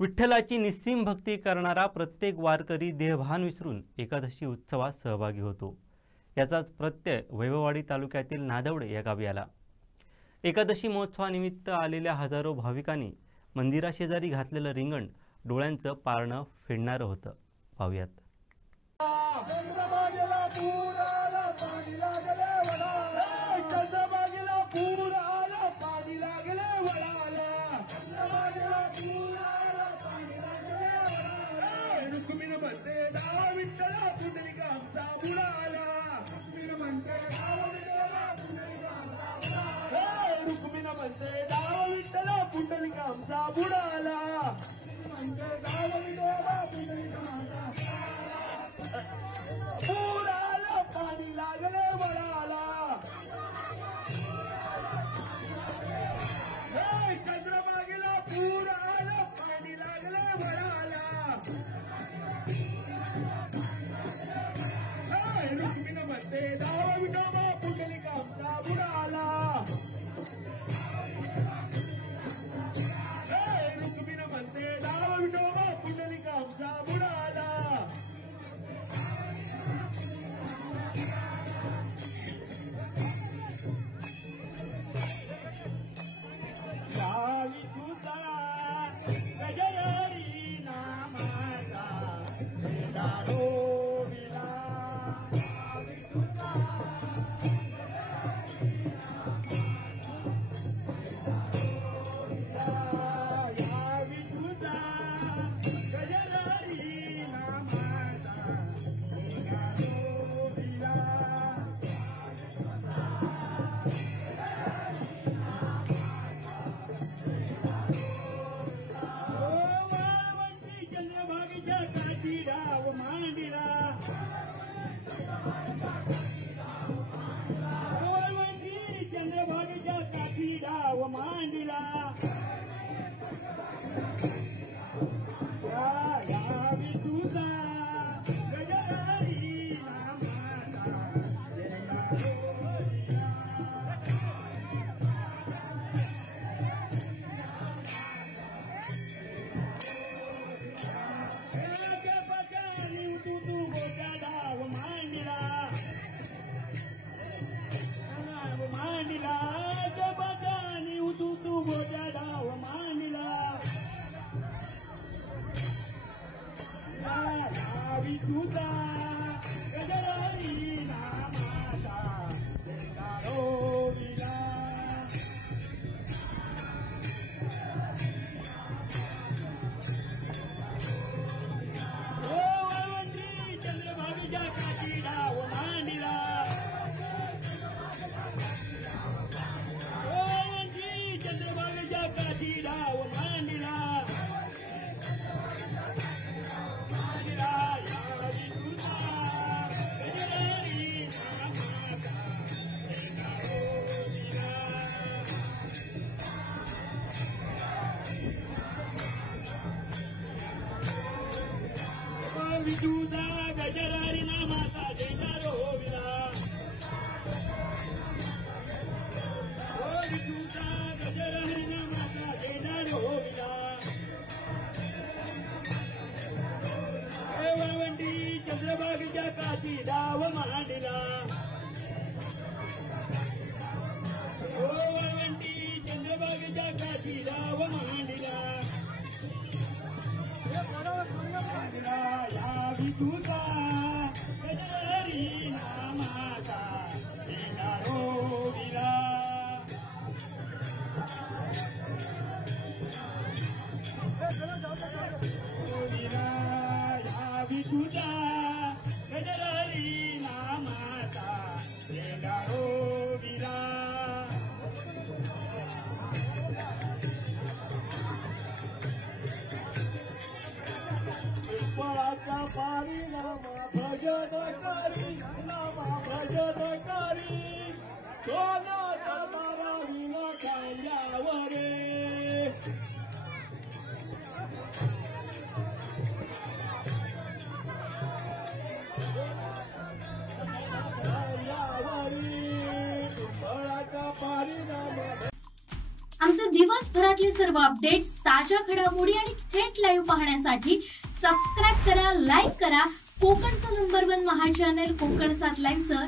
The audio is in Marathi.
विठ्ठलाची निस्सीम भक्ती करणारा प्रत्येक वारकरी देहभान विसरून एकादशी उत्सवात सहभागी होतो। याचाच प्रत्यय वैभववाडी तालुक्यातील नादवडे या गावी आला। एकादशी महोत्सवानिमित्त आलेल्या हजारो भाविकांनी मंदिराशेजारी घातलेलं रिंगण डोळ्यांचं पारणं फेडणारं होतं। पाहूयात। आमचं दिवसभरातले सर्व अपडेट्स, ताज्या घडामोडी आणि थेट लाईव्ह पाहण्यासाठी सबस्क्राइब करा, लाईक करा कोकणचं नंबर 1 महा चॅनल कोकण 7 लाईव्हचं